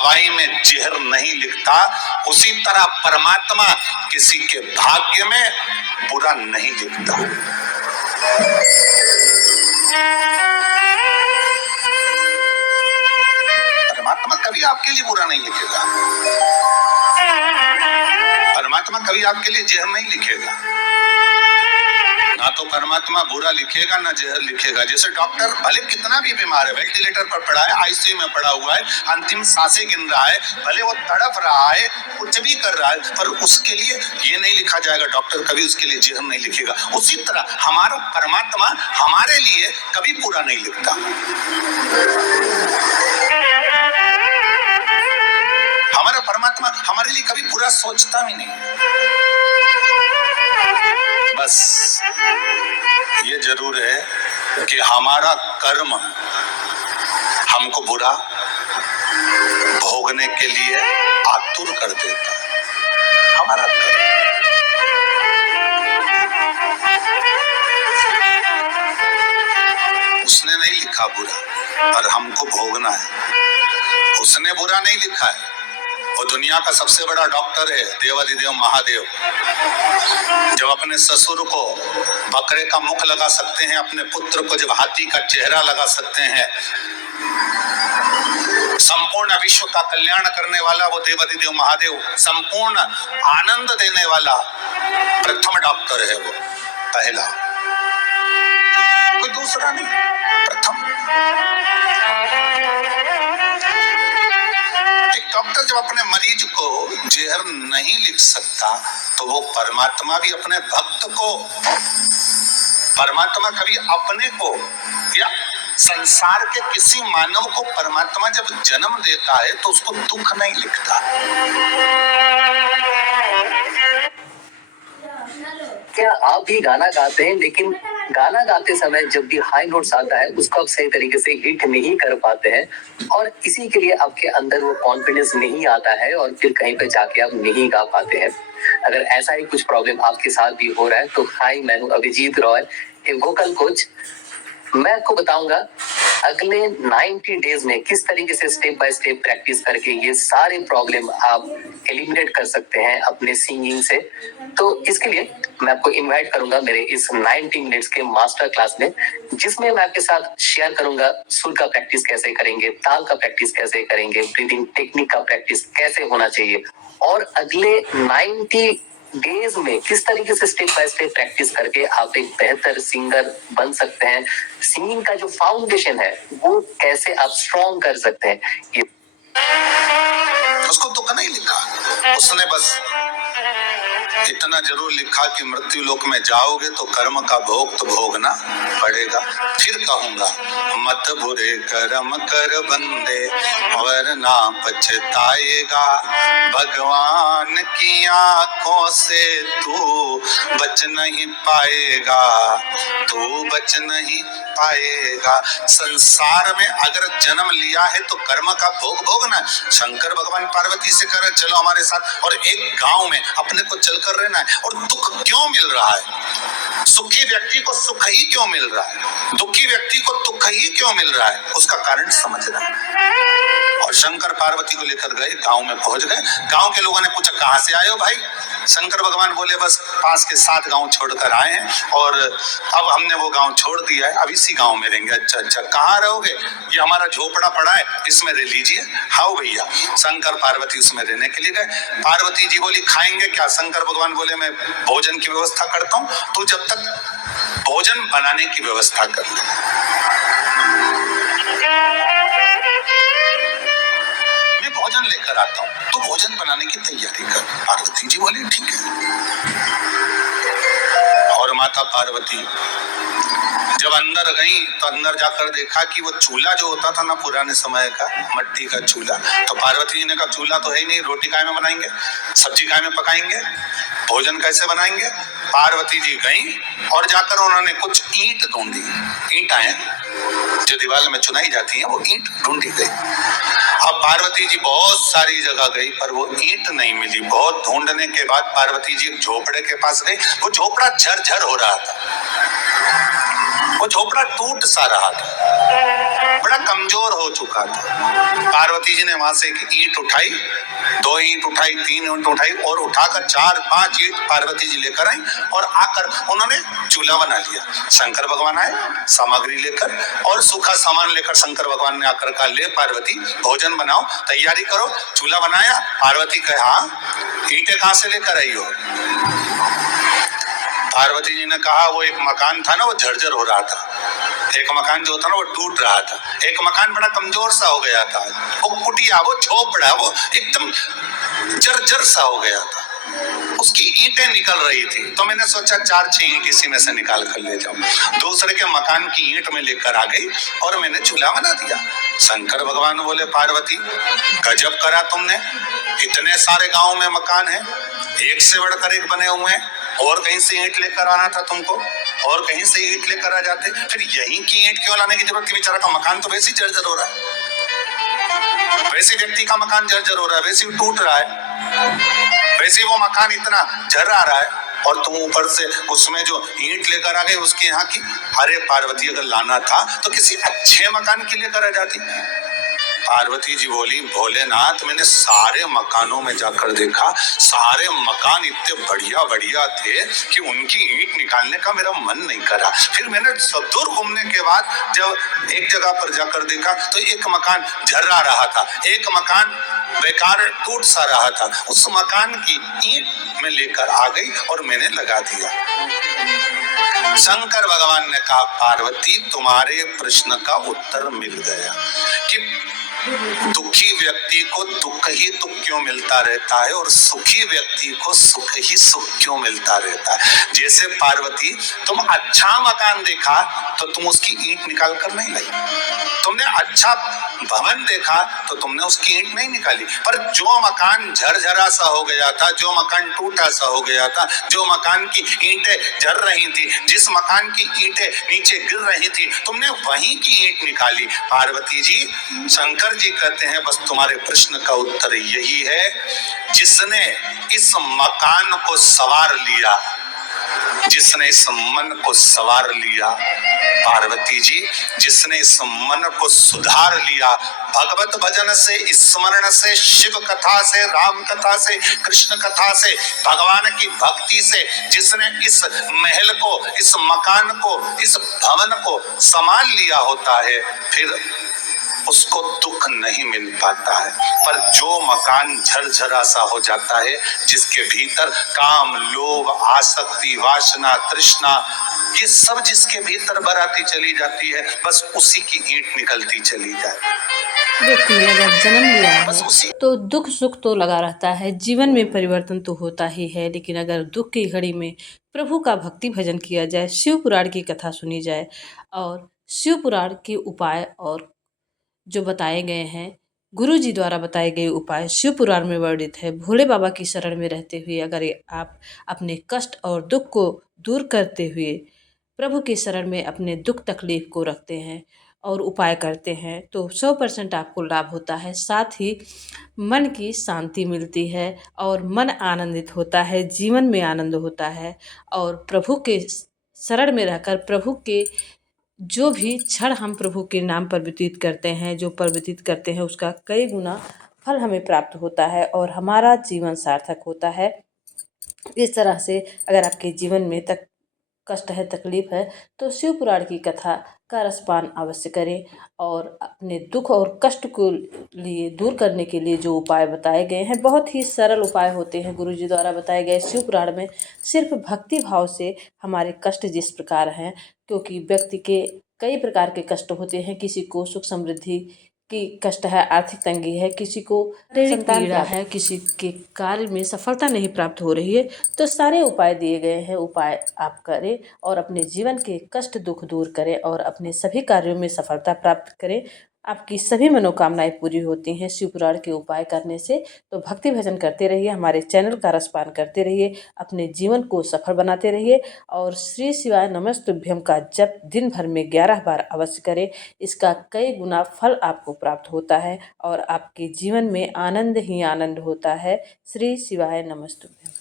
दवाई में जहर नहीं लिखता, उसी तरह परमात्मा किसी के भाग्य में बुरा नहीं लिखता। परमात्मा कभी आपके लिए बुरा नहीं लिखेगा, परमात्मा कभी आपके लिए जहर नहीं लिखेगा। ना तो परमात्मा बुरा लिखेगा ना जहर लिखेगा। जैसे डॉक्टर भले कितना भी बीमार है, वेंटिलेटर पर पड़ा है, आईसीयू में पड़ा हुआ है, अंतिम सांसें गिन रहा है, भले वो तड़प रहा है, कुछ भी कर रहा है, पर उसके लिए ये नहीं लिखा जाएगा, डॉक्टर कभी उसके लिए जहर नहीं लिखेगा। उसी तरह हमारा परमात्मा हमारे लिए कभी बुरा नहीं लिखता। हमारा परमात्मा हमारे लिए कभी बुरा सोचता भी नहीं। बस ये जरूर है कि हमारा कर्म हमको बुरा भोगने के लिए आतुर कर देता है। हमारा कर्म उसने नहीं लिखा बुरा, पर हमको भोगना है। उसने बुरा नहीं लिखा है। वो दुनिया का सबसे बड़ा डॉक्टर है, देवाधिदेव महादेव। जब अपने ससुर को बकरे का मुख लगा सकते हैं, अपने पुत्र को जब हाथी का चेहरा लगा सकते हैं, संपूर्ण विश्व का कल्याण करने वाला वो देवाधिदेव महादेव, संपूर्ण आनंद देने वाला प्रथम डॉक्टर है वो, पहला, कोई दूसरा नहीं, प्रथम। डॉक्टर जब अपने मरीज को जहर नहीं लिख सकता, तो वो परमात्मा भी अपने भक्त को, परमात्मा कभी अपने को या संसार के किसी मानव को परमात्मा जब जन्म देता है तो उसको दुख नहीं लिखता। क्या आप भी गाना गाते हैं, लेकिन गाना गाते समय जब भी हाई नोट्स आता है उसको आप सही तरीके से हिट नहीं कर पाते हैं और इसी के लिए आपके अंदर वो कॉन्फिडेंस नहीं आता है और फिर कहीं पे जाके आप नहीं गा पाते हैं? अगर ऐसा ही कुछ प्रॉब्लम आपके साथ भी हो रहा है तो हाय, मैं हूं अभिजीत रॉय, एक वोकल कोच। मैं आपको बताऊंगा अगले 90 डेज में किस तरीके से स्टेप बाय स्टेप प्रैक्टिस करके ये सारे प्रॉब्लम आप एलिमिनेट कर सकते हैं अपने सिंगिंग से। तो इसके लिए मैं आपको इनवाइट करूंगा मेरे इस 90 मिनट्स के मास्टर क्लास में, जिसमें मैं आपके साथ शेयर करूंगा सुर का प्रैक्टिस कैसे करेंगे, ताल का प्रैक्टिस कैसे करेंगे, ब्रीदिंग टेक्निक का प्रैक्टिस कैसे होना चाहिए और अगले 90 डेज में किस तरीके से स्टेप बाय स्टेप प्रैक्टिस करके आप एक बेहतर सिंगर बन सकते हैं। सिंगिंग का जो फाउंडेशन है वो कैसे आप स्ट्रॉन्ग कर सकते हैं। ये उसको दुख नहीं लिखा, उसने बस इतना जरूर लिखा कि मृत्यु लोक में जाओगे तो कर्म का भोग तो भोगना पड़ेगा। फिर कहूंगा, मत बुरे कर्म कर बंदे वरना पछताएगा, भगवान की आंखों से तू बच नहीं पाएगा, तू बच नहीं पाएगा। संसार में अगर जन्म लिया है तो कर्म का भोग भोगना। शंकर भगवान पार्वती से कह रहे चलो हमारे साथ, और एक गांव में अपने को चलकर रहना है। और दुख क्यों मिल रहा है? सुखी व्यक्ति को सुख ही क्यों मिल रहा है, दुखी व्यक्ति को दुख ही क्यों मिल रहा है, उसका कारण समझना है। और शंकर पार्वती को लेकर गए, गांव में पहुंच गए। गांव के लोगों ने पूछा कहां से आए हो भाई? शंकर भगवान बोले बस पास के 7 गांव छोड़कर आए हैं और अब हमने वो गांव छोड़ दिया है, अब इसी गांव में रहेंगे। अच्छा अच्छा, कहाँ रहोगे? ये हमारा झोपड़ा पड़ा है, इसमें रह लीजिए। हाँ भैया। शंकर पार्वती उसमें रहने के लिए गए। पार्वती जी बोली खाएंगे क्या? शंकर भगवान बोले मैं भोजन की व्यवस्था करता हूँ, तू जब तक भोजन बनाने की व्यवस्था कर ले, भोजन लेकर आता हूँ, तो भोजन बनाने की तैयारी कर। पार्वती जी बोली ठीक है। और माता पार्वती जब अंदर गई तो अंदर जाकर देखा कि वो चूल्हा जो होता था ना पुराने समय का, मट्टी का चूल्हा, तो पार्वती जी ने कहा चूल्हा तो है ही नहीं, रोटी काय में बनाएंगे, सब्जी काय में पकाएंगे, भोजन कैसे बनाएंगे? पार्वती जी गई और जाकर उन्होंने कुछ ईंट ढूंढी। ईंट आए जो दीवार में चुनाई जाती है, वो ईंट ढूंढी गई। अब पार्वती जी बहुत सारी जगह गई पर वो ईंट नहीं मिली। बहुत ढूंढने के बाद पार्वती जी एक झोपड़े के पास गई। वो झोपड़ा झरझर हो रहा था, वो झोपड़ा टूट सा रहा था। बड़ा कमजोर हो चुका था। पार्वती जी ने वहां से एक ईंट उठाई, 2 ईंट उठाई, 3 ईंट उठाई और उठाकर 4-5 ईंट पार्वती जी लेकर आई और आकर उन्होंने चूल्हा बना लिया। शंकर भगवान आए सामग्री लेकर और सूखा सामान लेकर। शंकर भगवान ने आकर कहा, ले पार्वती भोजन बनाओ, तैयारी करो। चूल्हा बनाया। पार्वती कहे, हाँ ईंटें कहां से लेकर आई हो? पार्वती जी ने कहा, वो एक मकान था ना, वो झरझर हो रहा था। एक मकान जो था ना वो टूट रहा था। एक मकान बड़ा कमजोर सा हो गया था, वो कुटिया, वो झोपड़ा, वो एकदम जर्जर सा हो गया था। उसकी ईंटें निकल रही थी, तो मैंने सोचा 4-6 ईंट इसी में से निकाल कर ले जाऊं। दूसरे के मकान की ईंट में लेकर आ गई और मैंने चूल्हा बना दिया। शंकर भगवान बोले, पार्वती गजब करा तुमने, इतने सारे गांव में मकान है, एक से बढ़कर एक बने हुए हैं, और कहीं से ईंट लेकर आना था तुमको, और कहीं से ईंट लेकर आ जाते, फिर यहीं की ईंट क्यों लाने की जरूरत थी? बेचारा का मकान तो वैसे ही जर्जर हो रहा है, वैसे व्यक्ति का मकान जर्जर हो रहा है, वैसे ही टूट रहा है, वैसे वो मकान इतना झर्रा रहा है, और तुम ऊपर से उसमें जो ईंट लेकर आ गए उसके यहाँ की। अरे पार्वती, अगर लाना था तो किसी अच्छे मकान की लेकर आ जाती। पार्वती जी बोली, भोलेनाथ मैंने सारे मकानों में जाकर देखा, सारे मकान इतने बढ़िया बढ़िया थे कि उनकी ईंट निकालने का मेरा मन नहीं करा। फिर मैंने दूर घूमने के बाद जब एक जगह पर जाकर देखा तो एक मकान झर्रा रहा था, एक मकान बेकार टूट सा रहा था। उस मकान की ईंट में लेकर आ गई और मैंने लगा दिया। शंकर भगवान ने कहा, पार्वती तुम्हारे प्रश्न का उत्तर मिल गया कि दुखी व्यक्ति को दुख ही दुख क्यों मिलता रहता है और सुखी व्यक्ति को सुख ही सुख क्यों मिलता रहता है। जैसे पार्वती, तुम अच्छा मकान देखा तो तुम उसकी ईंट निकाल कर नहीं लाई, तुमने अच्छा भवन देखा तो तुमने उसकी ईंट नहीं निकाली, पर जो मकान झरझरा सा हो गया था, जो मकान टूटा सा हो गया था, जो मकान की ईंटें झर रही थी, जिस मकान की ईंटें नीचे गिर रही थी, तुमने वहीं की ईंट निकाली। पार्वती जी, शंकर जी कहते हैं बस तुम्हारे प्रश्न का उत्तर यही है, जिसने इस मकान को सवार लिया, जिसने इस मन को सवार लिया, पार्वती जी जिसने इस मन को सुधार लिया, भगवत भजन से, स्मरण से, शिव कथा से, राम कथा से, कृष्ण कथा से, भगवान की भक्ति से, जिसने इस महल को, इस मकान को, इस भवन को संभाल लिया होता है, फिर उसको दुख नहीं मिल पाता है। पर जो मकान झरझरा सा हो जाता है, जिसके भीतर काम, लोभ, आसक्ति, वासना, तृष्णा, ये सब जिसके भीतर बराती चली जाती है, बस उसी की ईंट निकलती चली जाए। व्यक्ति ने अगर जन्म लिया है तो दुख सुख तो लगा रहता है, जीवन में परिवर्तन तो होता ही है, लेकिन अगर दुख की घड़ी में प्रभु का भक्ति भजन किया जाए, शिव पुराण की कथा सुनी जाए और शिव पुराण के उपाय और जो बताए गए हैं, गुरु जी द्वारा बताए गए उपाय शिव पुराण में वर्णित है। भोले बाबा की शरण में रहते हुए अगर आप अपने कष्ट और दुख को दूर करते हुए प्रभु की शरण में अपने दुख तकलीफ को रखते हैं और उपाय करते हैं तो 100% आपको लाभ होता है। साथ ही मन की शांति मिलती है और मन आनंदित होता है, जीवन में आनंद होता है और प्रभु के शरण में रहकर प्रभु के जो भी क्षण हम प्रभु के नाम पर व्यतीत करते हैं, जो पर व्यतीत करते हैं, उसका कई गुना फल हमें प्राप्त होता है और हमारा जीवन सार्थक होता है। इस तरह से अगर आपके जीवन में तक कष्ट है, तकलीफ है, तो शिव पुराण की कथा का रसपान अवश्य करें और अपने दुख और कष्ट को लिए दूर करने के लिए जो उपाय बताए गए हैं, बहुत ही सरल उपाय होते हैं गुरु जी द्वारा बताए गए शिव पुराण में। सिर्फ भक्ति भाव से हमारे कष्ट जिस प्रकार हैं, क्योंकि व्यक्ति के कई प्रकार के कष्ट होते हैं, किसी को सुख समृद्धि की कष्ट है, आर्थिक तंगी है, किसी को संतान पीड़ा है, किसी के कार्य में सफलता नहीं प्राप्त हो रही है, तो सारे उपाय दिए गए हैं। उपाय आप करें और अपने जीवन के कष्ट दुख दूर करें और अपने सभी कार्यों में सफलता प्राप्त करें। आपकी सभी मनोकामनाएं पूरी होती हैं शिव पुराण के उपाय करने से। तो भक्ति भजन करते रहिए, हमारे चैनल का रसपान करते रहिए, अपने जीवन को सफल बनाते रहिए और श्री शिवाय नमस्तुभ्यम का जप दिन भर में 11 बार अवश्य करें। इसका कई गुना फल आपको प्राप्त होता है और आपके जीवन में आनंद ही आनंद होता है। श्री शिवाय नमस्तुभ्यम।